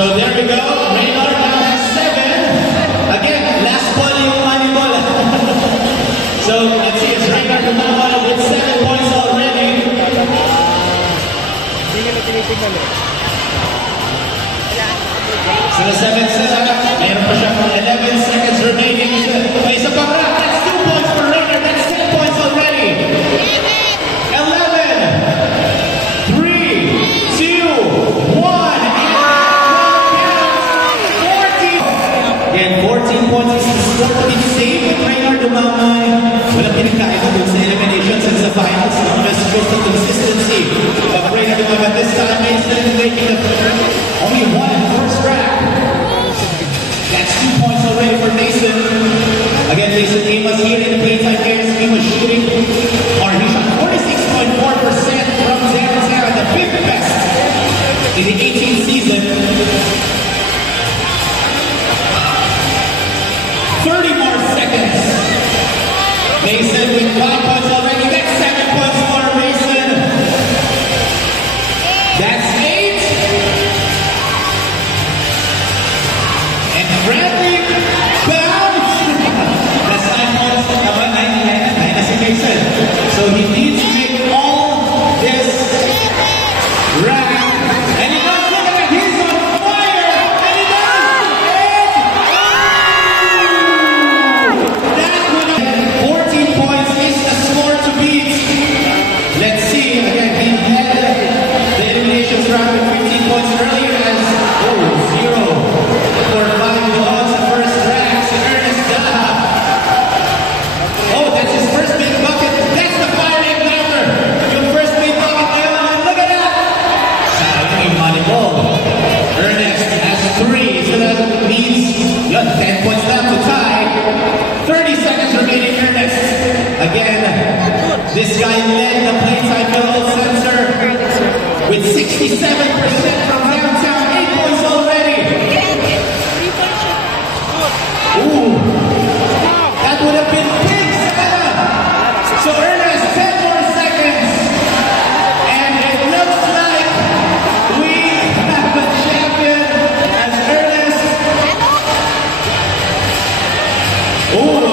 So there we go. Reynard now has 7. Again, last ball yung money ball. So let's see, it's Reynard Dumabal with 7 points already. So the 7th set, mayroon pa siya 11 seconds remaining. May isa pa rack. That's 2 points for Reynard. That's 10 points already. 11, 3, 2, 1, and 14 points is the score to be saved with Reynard Dumabal. Walang pinagkaiba dun sa elimination since the finals. The message goes to consistency of Reynard Dumabal. This time, Mason making only 1 in the first rack. That's 2 points already for Mason. Again, Mason Amos here in the playtime games. He was shooting, or he shot 46.4% from 0-0, the 5th best in the 18th season. 30 more seconds. Mason with 5 points already. That's 7 points for Mason. That's 8. And Bradley bounce. That's 9 points. 9 as Mason. So he needs to make all this rack. And he does. Look at that. He's on fire. And he does. That would have 14 points is the score to beat. Let's see. Again, he led the eliminations round with 15 points earlier as 0 for 5 blocks the first rack. Ernest Daha. Oh, that's his first big bucket. That's the fire igniter. Yung first big bucket ngayon. Look at that. Sayang yung money ball. Ernest has 3. So that means 10 points left to tie. 30 seconds remaining, Ernest. Again, this guy led the playtime goal sensor with 67% from downtown. 8 points already. Ooh, that would have been big, Savannah. So Ernest, 10 more seconds. And it looks like we have a champion as Ernest. Ooh.